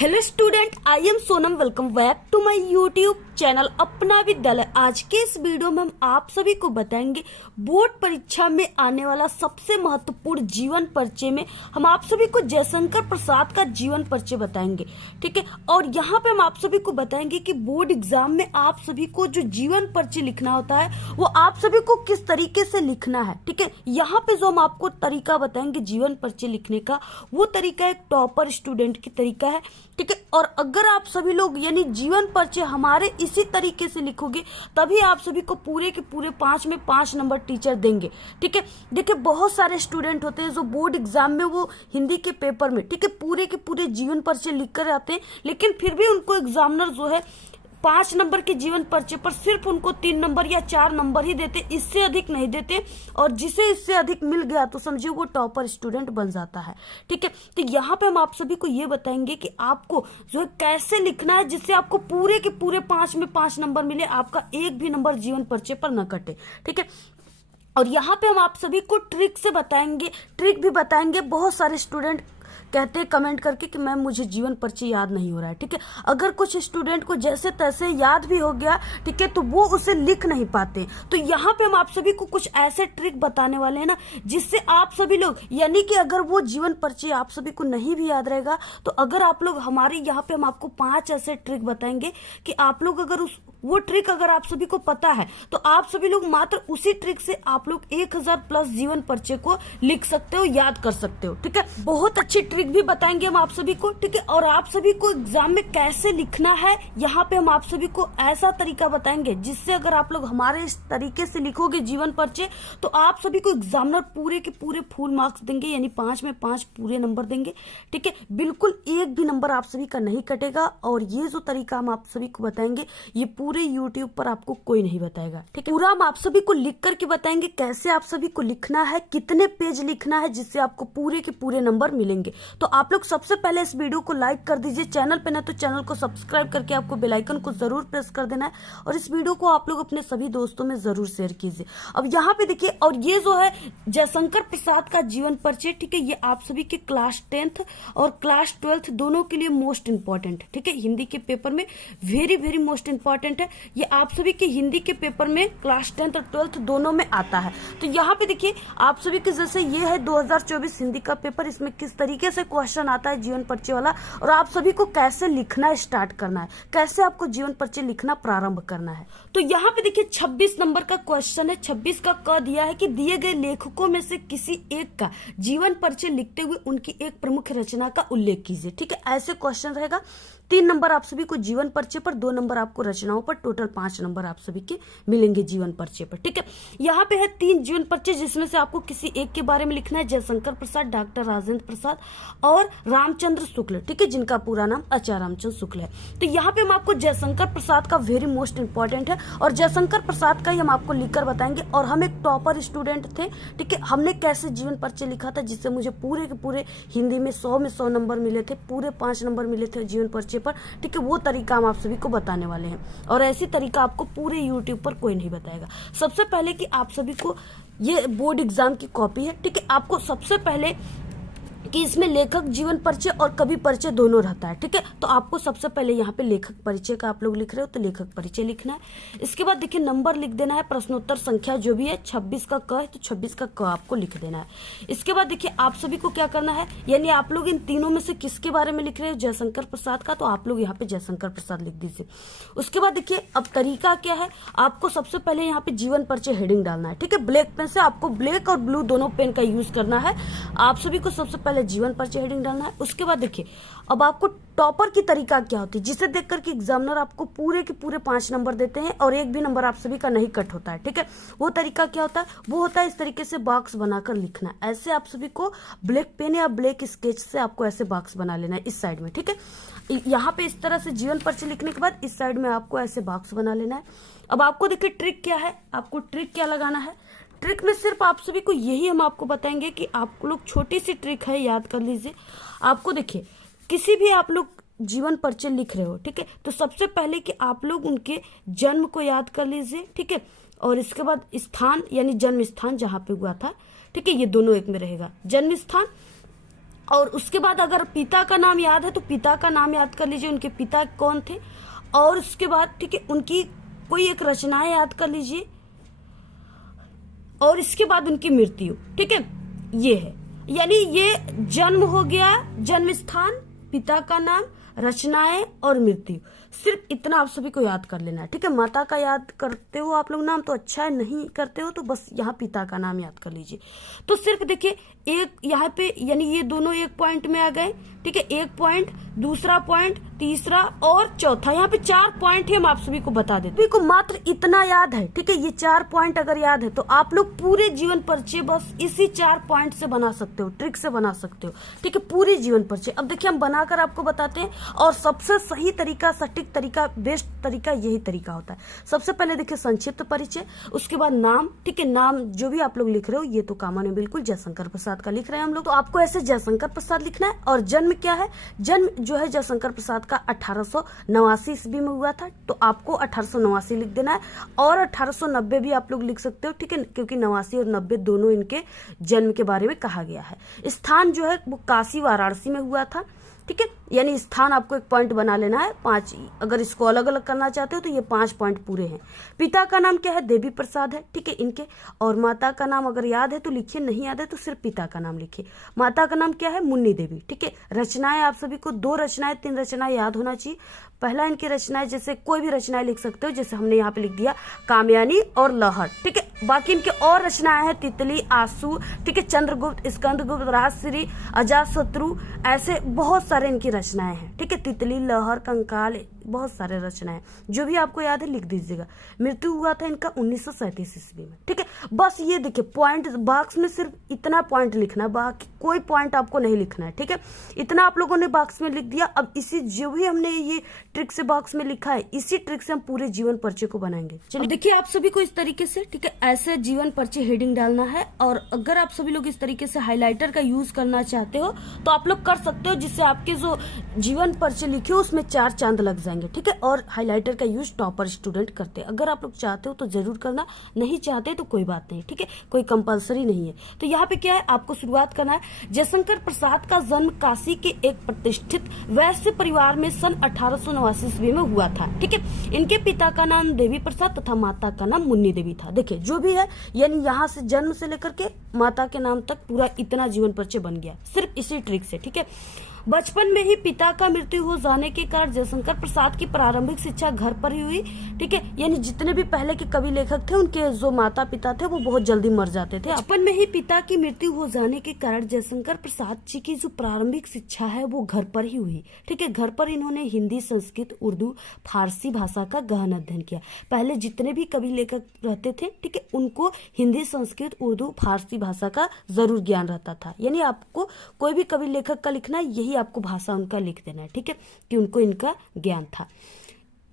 Hello student, I am Sonam. Welcome back to my YouTube channel Apna Vidyalaya. आज के इस video में हम आप सभी को बताएंगे बोर्ड परीक्षा में आने वाला सबसे महत्वपूर्ण जीवन परिचय में हम आप सभी को जयशंकर प्रसाद का जीवन परिचय बताएंगे। ठीक है, और यहाँ पे हम आप सभी को बताएंगे कि बोर्ड एग्जाम में आप सभी को जो जीवन परिचय लिखना होता है वो आप सभी को किस तरीके से लिखना है। ठीक है, यहाँ पे जो हम आपको तरीका बताएंगे जीवन परिचय लिखने का, वो तरीका एक टॉपर स्टूडेंट की तरीका है। ठीक है, और अगर आप सभी लोग यानी जीवन परिचय हमारे इसी तरीके से लिखोगे तभी आप सभी को पूरे के पूरे 5 में 5 नंबर टीचर देंगे। ठीक है, देखिए बहुत सारे स्टूडेंट होते हैं जो बोर्ड एग्जाम में वो हिंदी के पेपर में ठीक है पूरे के पूरे जीवन परिचय लिख कर आते हैं, लेकिन फिर भी उनको एग्जामिनर जो है 5 नंबर के जीवन परिचय पर सिर्फ उनको 3 नंबर या 4 नंबर ही देते, इससे अधिक नहीं देते। और जिसे इससे अधिक मिल गया तो समझिए वो टॉपर स्टूडेंट बन जाता है। ठीक है, तो यहाँ पे हम आप सभी को ये बताएंगे कि आपको जो है कैसे लिखना है जिससे आपको पूरे के पूरे 5 में 5 नंबर मिले, आपका एक भी नंबर जीवन परिचय पर न कटे। ठीक है, और यहाँ पे हम आप सभी को ट्रिक से बताएंगे, ट्रिक भी बताएंगे। बहुत सारे स्टूडेंट कहते हैं कमेंट करके कि मैम मुझे जीवन परिचय याद नहीं हो रहा है। ठीक है, अगर कुछ स्टूडेंट को जैसे तैसे याद भी हो गया ठीक है तो वो उसे लिख नहीं पाते, तो यहाँ पे हम आप सभी को कुछ ऐसे ट्रिक बताने वाले हैं ना जिससे आप सभी लोग यानी कि अगर वो जीवन परिचय आप सभी को नहीं भी याद रहेगा तो अगर आप लोग हमारे यहाँ पे हम आपको 5 ऐसे ट्रिक बताएंगे कि आप लोग अगर वो ट्रिक अगर आप सभी को पता है तो आप सभी लोग मात्र उसी ट्रिक से आप लोग 1000 प्लस जीवन परिचय को लिख सकते हो, याद कर सकते हो। ठीक है, बहुत अच्छी ट्रिक भी बताएंगे हम आप सभी को। ठीक है, और आप सभी को एग्जाम में कैसे लिखना है यहाँ पे हम आप सभी को ऐसा तरीका बताएंगे जिससे अगर आप लोग हमारे इस तरीके से लिखोगे जीवन परिचय तो आप सभी को एग्जामिनर पूरे के पूरे फुल मार्क्स देंगे, यानी 5 में 5 पूरे नंबर देंगे। ठीक है, बिल्कुल एक भी नंबर आप सभी का नहीं कटेगा। और ये जो तरीका हम आप सभी को बताएंगे ये पूरे यूट्यूब पर आपको कोई नहीं बताएगा। ठीक है, पूरा हम आप सभी को लिख करके बताएंगे कैसे आप सभी को लिखना है, कितने पेज लिखना है जिससे आपको पूरे के पूरे नंबर मिलेंगे। तो आप लोग सबसे पहले इस वीडियो को लाइक कर दीजिए, चैनल पे ना तो चैनल को सब्सक्राइब करके आपको बेल आइकन को जरूर प्रेस कर देना है और इस वीडियो को आप लोग अपने सभी दोस्तों में जरूर शेयर कीजिए। अब यहाँ पे देखिए, और ये जो है जयशंकर प्रसाद का जीवन परिचय ठीक है, ये आप सभी के क्लास 10th और क्लास 12th दोनों के लिए मोस्ट इंपॉर्टेंट है। ठीक है, हिंदी के पेपर में वेरी वेरी मोस्ट इंपॉर्टेंट है। ये आप सभी के हिंदी के पेपर में क्लास 10th और 12th दोनों में आता है। तो यहाँ पे देखिए आप सभी के जैसे ये है 2024 हिंदी का पेपर, इसमें किस तरीके से क्वेश्चन आता है जीवन परिचय वाला और आप सभी को कैसे लिखना स्टार्ट करना है, कैसे आपको जीवन परिचय लिखना प्रारंभ करना है। तो यहाँ पे देखिए 26 नंबर का क्वेश्चन है। 26 का क दिया है कि दिए गए लेखकों में से किसी एक का जीवन परिचय लिखते हुए उनकी एक प्रमुख रचना का उल्लेख कीजिए। ठीक है, ऐसे क्वेश्चन रहेगा। 3 नंबर आप सभी को जीवन परिचय पर, 2 नंबर आपको रचनाओं पर, टोटल 5 नंबर आप सभी के मिलेंगे जीवन परिचय पर। ठीक है, यहाँ पे है 3 जीवन परिचय जिसमें से आपको किसी एक के बारे में लिखना है, जयशंकर प्रसाद, डॉक्टर राजेंद्र प्रसाद और रामचंद्र शुक्ल। ठीक है, जिनका पूरा नाम आचार्य रामचंद्र शुक्ल है। तो यहाँ पे हम आपको जयशंकर प्रसाद का वेरी मोस्ट इंपॉर्टेंट है और जयशंकर प्रसाद का ही हम आपको लिखकर बताएंगे। और हम एक टॉपर स्टूडेंट थे। ठीक है, हमने कैसे जीवन परिचय लिखा था जिससे मुझे पूरे के पूरे हिंदी में 100 नंबर मिले थे, पूरे 5 नंबर मिले थे जीवन परिचय पर। ठीक है, वो तरीका हम आप सभी को बताने वाले हैं और ऐसी तरीका आपको पूरे यूट्यूब पर कोई नहीं बताएगा। सबसे पहले कि आप सभी को ये बोर्ड एग्जाम की कॉपी है। ठीक है, आपको सबसे पहले कि इसमें लेखक जीवन परिचय और कवि परिचय दोनों रहता है। ठीक है, तो आपको सबसे पहले यहाँ पे लेखक परिचय का आप लोग लिख रहे हो तो लेखक परिचय लिखना है। इसके बाद देखिए नंबर लिख देना है, प्रश्नोत्तर संख्या जो भी है 26 का क है तो 26 का क आपको लिख देना है। इसके बाद देखिए आप सभी को क्या करना है, यानी आप लोग इन तीनों में से किसके बारे में लिख रहे हो, जयशंकर प्रसाद का, तो आप लोग यहाँ पे जयशंकर प्रसाद लिख दीजिए। उसके बाद देखिए अब तरीका क्या है, आपको सबसे पहले यहाँ पे जीवन परिचय हेडिंग डालना है। ठीक है, ब्लैक पेन से, आपको ब्लैक और ब्लू दोनों पेन का यूज करना है। आप सभी को सबसे पहले जीवन परिचय हेडिंग डालना है। उसके बाद देखिए अब आपको टॉपर की तरीका क्या होती है जिसे देख करके एग्जामिनर आपको पूरे के पूरे 5 नंबर देते हैं और एक भी नंबर आप सभी का नहीं कट होता है। ठीक है, वो तरीका क्या होता है, वो होता है इस तरीके से बॉक्स बनाकर लिखना। ऐसे आप सभी को ब्लैक पेन या ब्लैक स्केच से आपको ऐसे बॉक्स बना लेना है इस साइड में। ठीक है, यहाँ पे इस तरह से जीवन परिचय लिखने के बाद इस साइड में आपको ऐसे बॉक्स बना लेना है। अब आपको देखिए ट्रिक क्या है, आपको ट्रिक क्या लगाना है। ट्रिक में सिर्फ आप सभी को यही हम आपको बताएंगे कि आप लोग छोटी सी ट्रिक है, याद कर लीजिए। आपको देखिए किसी भी आप लोग जीवन परिचय लिख रहे हो ठीक है, तो सबसे पहले कि आप लोग उनके जन्म को याद कर लीजिए। ठीक है, और इसके बाद स्थान यानी जन्म स्थान जहाँ पे हुआ था। ठीक है, ये दोनों एक में रहेगा, जन्म स्थान और उसके बाद अगर पिता का नाम याद है तो पिता का नाम याद कर लीजिए, उनके पिता कौन थे। और उसके बाद ठीक है उनकी कोई एक रचनाएं याद कर लीजिए, और इसके बाद उनकी मृत्यु। ठीक है, ये है, यानी ये जन्म हो गया, जन्म स्थान, पिता का नाम, रचनाएं और मृत्यु। सिर्फ इतना आप सभी को याद कर लेना है। ठीक है, माता का याद करते हो आप लोग नाम तो अच्छा है, नहीं करते हो तो बस यहाँ पिता का नाम याद कर लीजिए। तो सिर्फ देखिए एक यहाँ पे, यानी ये दोनों एक पॉइंट में आ गए। ठीक है, एक पॉइंट, दूसरा पॉइंट, तीसरा और चौथा, यहाँ पे 4 पॉइंट है, हम आप सभी को बता देते हैं। मात्र इतना याद है। ठीक है, ये 4 पॉइंट अगर याद है तो आप लोग पूरे जीवन परिचय बस इसी 4 पॉइंट से बना सकते हो, ट्रिक से बना सकते हो। ठीक है, पूरे जीवन परिचय। अब देखिए हम बनाकर आपको बताते हैं, और सबसे सही तरीका, सटीक तरीका, बेस्ट तरीका यही तरीका होता है। सबसे पहले देखिए संक्षिप्त परिचय, उसके बाद नाम। ठीक है, नाम जो भी आप लोग लिख रहे हो ये तो कॉमन है बिल्कुल, जयशंकर प्रसाद का लिख रहे हैं हम लोग, तो आपको ऐसे जयशंकर प्रसाद लिखना है। और जन्म क्या है, जन्म जो है जयशंकर प्रसाद का 1889 ईस्वी में हुआ था, तो आपको 1889 लिख देना है। और 1890 भी आप लोग लिख सकते हो। ठीक है, क्योंकि 89 और 90 दोनों इनके जन्म के बारे में कहा गया है। स्थान जो है वो काशी वाराणसी में हुआ था। ठीक है, यानी स्थान आपको एक पॉइंट बना लेना है, 5। अगर इसको अलग अलग करना चाहते हो तो ये 5 पॉइंट पूरे हैं। पिता का नाम क्या है, देवी प्रसाद है। ठीक है, इनके। और माता का नाम अगर याद है तो लिखिए, नहीं याद है तो सिर्फ पिता का नाम लिखिए। माता का नाम क्या है, मुन्नी देवी। ठीक है, रचनाएं आप सभी को 2 रचनाएं 3 रचनाएं याद होना चाहिए। पहला इनकी रचनाएं, जैसे कोई भी रचनाएं लिख सकते हो, जैसे हमने यहाँ पे लिख दिया कामयानी और लहर। ठीक है, बाकी इनके और रचनाएं हैं, तितली, आंसू। ठीक है, चंद्रगुप्त, स्कंदगुप्त, राजश्री, अजातशत्रु, ऐसे बहुत सारे इनकी रचनाएं हैं। ठीक है, तितली, लहर, कंकाल, बहुत सारे रचनाएं, जो भी आपको याद है लिख दीजिएगा। मृत्यु हुआ था इनका 1937 ईस्वी में। ठीक है, बस ये देखिए पॉइंट बॉक्स में सिर्फ इतना पॉइंट लिखना है, बाकी कोई पॉइंट आपको नहीं लिखना है। ठीक है, इतना आप लोगों ने बॉक्स में लिख दिया। अब इसी जो भी हमने ये ट्रिक से बॉक्स में लिखा है, इसी ट्रिक से हम पूरे जीवन परिचय को बनाएंगे। चलिए देखिए आप सभी को इस तरीके से, ठीक है, ऐसे जीवन परिचय हेडिंग डालना है। और अगर आप सभी लोग इस तरीके से हाईलाइटर का यूज करना चाहते हो तो आप लोग कर सकते हो, जिससे आपके जो जीवन परिचय लिखे हो उसमें 4 चांद लग जाएंगे। ठीक है, और हाइलाइटर का यूज टॉपर स्टूडेंट करते हैं। अगर आप लोग चाहते हो तो जरूर करना, नहीं चाहते तो कोई बात नहीं। ठीक है, कोई कंपलसरी नहीं है। तो यहाँ पे क्या है, आपको शुरुआत करना है। जयशंकर प्रसाद का जन्म काशी के एक प्रतिष्ठित वैश्य परिवार में सन 1889 ईस्वी में हुआ था। ठीक है, इनके पिता का नाम देवी प्रसाद तथा माता का नाम मुन्नी देवी था। देखिए जो भी है, यानी यहाँ से जन्म से लेकर के माता के नाम तक पूरा इतना जीवन परिचय बन गया सिर्फ इसी ट्रिक से। ठीक है, बचपन में ही पिता का मृत्यु हो जाने के कारण जयशंकर प्रसाद की प्रारंभिक शिक्षा घर पर ही हुई। ठीक है, यानी जितने भी पहले के कवि लेखक थे उनके जो माता पिता थे वो बहुत जल्दी मर जाते थे। बचपन में ही पिता की मृत्यु हो जाने के कारण जयशंकर प्रसाद जी की जो प्रारंभिक शिक्षा है वो घर पर ही हुई। ठीक है, घर पर इन्होंने हिंदी, संस्कृत, उर्दू, फारसी भाषा का गहन अध्ययन किया। पहले जितने भी कवि लेखक रहते थे, ठीक है, उनको हिंदी, संस्कृत, उर्दू, फारसी भाषा का जरूर ज्ञान रहता था। यानी आपको कोई भी कवि लेखक का लिखना है, यही आपको भाषा उनका लिख देना है। ठीक है, कि उनको इनका ज्ञान था।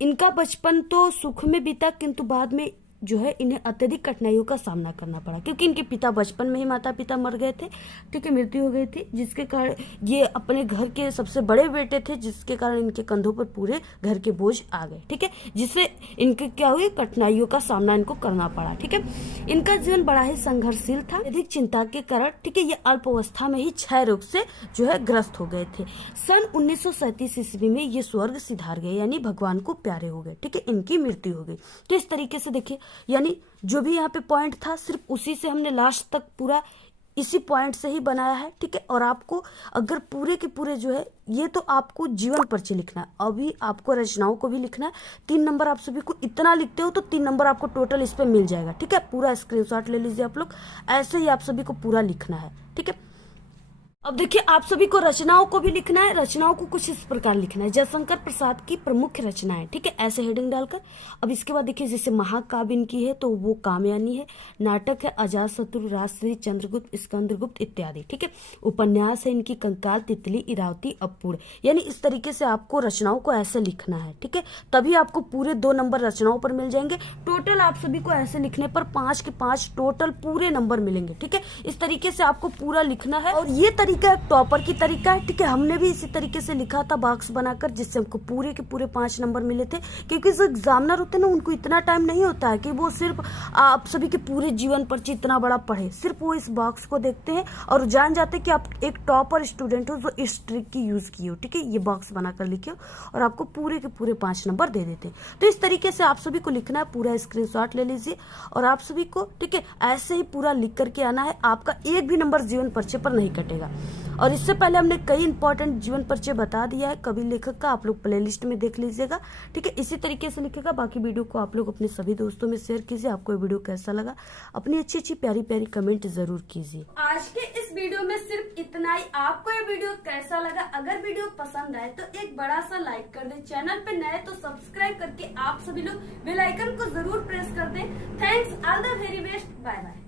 इनका बचपन तो सुख में बीता, किंतु बाद में जो है इन्हें अत्यधिक कठिनाइयों का सामना करना पड़ा, क्योंकि इनके पिता बचपन में ही माता पिता मर गए थे। ठीक है, मृत्यु हो गई थी, जिसके कारण ये अपने घर के सबसे बड़े बेटे थे, जिसके कारण इनके कंधों पर पूरे घर के बोझ आ गए। ठीक है, जिससे इनके क्या हुई, कठिनाइयों का सामना इनको करना पड़ा। ठीक है, इनका जीवन बड़ा ही संघर्षशील था। अधिक चिंता के कारण ठीक है ये अल्प अवस्था में ही क्षय रोग से जो है ग्रस्त हो गए थे। सन 1937 ईस्वी में ये स्वर्ग सिधार गए, यानी भगवान को प्यारे हो गए। ठीक है, इनकी मृत्यु हो गई। तो इस तरीके से देखिए, यानी जो भी यहाँ पे पॉइंट था सिर्फ उसी से हमने लास्ट तक पूरा इसी पॉइंट से ही बनाया है। ठीक है, और आपको अगर पूरे के पूरे जो है, ये तो आपको जीवन परिचय लिखना है, अभी आपको रचनाओं को भी लिखना है। 3 नंबर आप सभी को इतना लिखते हो तो 3 नंबर आपको टोटल इस पे मिल जाएगा। ठीक है, पूरा स्क्रीनशॉट ले लीजिए आप लोग, ऐसे ही आप सभी को पूरा लिखना है। ठीक है, अब देखिए आप सभी को रचनाओं को भी लिखना है। रचनाओं को कुछ इस प्रकार लिखना है, जयशंकर प्रसाद की प्रमुख रचनाएं। ठीक है, ऐसे हेडिंग डालकर। अब इसके बाद देखिए, जैसे महाकाव्य इनकी है तो वो कामयानी है, नाटक है अजातशत्रु, राजश्री, चंद्रगुप्त, स्कंदगुप्त इत्यादि। ठीक है, उपन्यास है इनकी कंकाल, तितली, इरावती, अपूर्ण। यानी इस तरीके से आपको रचनाओं को ऐसे लिखना है। ठीक है, तभी आपको पूरे 2 नंबर रचनाओं पर मिल जाएंगे। टोटल आप सभी को ऐसे लिखने पर 5 के 5 टोटल पूरे नंबर मिलेंगे। ठीक है, इस तरीके से आपको पूरा लिखना है। और ये तरीका तरीका टॉपर की तरीका है, ठीक है। हमने भी इसी तरीके से लिखा था बॉक्स बनाकर, जिससे हमको पूरे के पूरे 5 नंबर मिले थे। क्योंकि जो एग्जामिनर होते हैं ना, उनको इतना टाइम नहीं होता है कि वो सिर्फ आप सभी के पूरे जीवन परिचय इतना बड़ा पढ़े। सिर्फ वो इस बॉक्स को देखते हैं और जान जाते हैं कि आप एक टॉपर स्टूडेंट हो जो इस ट्रिक की यूज की हो, ठीक है। ये बॉक्स बनाकर लिखे और आपको पूरे के पूरे 5 नंबर दे देते हैं। तो इस तरीके से आप सभी को लिखना है, पूरा स्क्रीनशॉट ले लीजिए और आप सभी को, ठीक है, ऐसे ही पूरा लिख करके आना है। आपका एक भी नंबर जीवन परिचय पर नहीं कटेगा। और इससे पहले हमने कई इंपॉर्टेंट जीवन परिचय बता दिया है कवि लेखक का, आप लोग प्लेलिस्ट में देख लीजिएगा, ठीक है। इसी तरीके से लिखेगा। बाकी वीडियो को आप लोग अपने सभी दोस्तों में शेयर कीजिए। आपको ये वीडियो कैसा लगा अपनी अच्छी अच्छी प्यारी प्यारी कमेंट जरूर कीजिए। आज के इस वीडियो में सिर्फ इतना ही। आपको ये वीडियो कैसा लगा? अगर वीडियो पसंद आए तो एक बड़ा सा लाइक कर दे। चैनल पे नए तो सब्सक्राइब करके आप सभी लोग बेल आइकन को जरूर प्रेस कर दें। Thanks, all the very best, bye bye.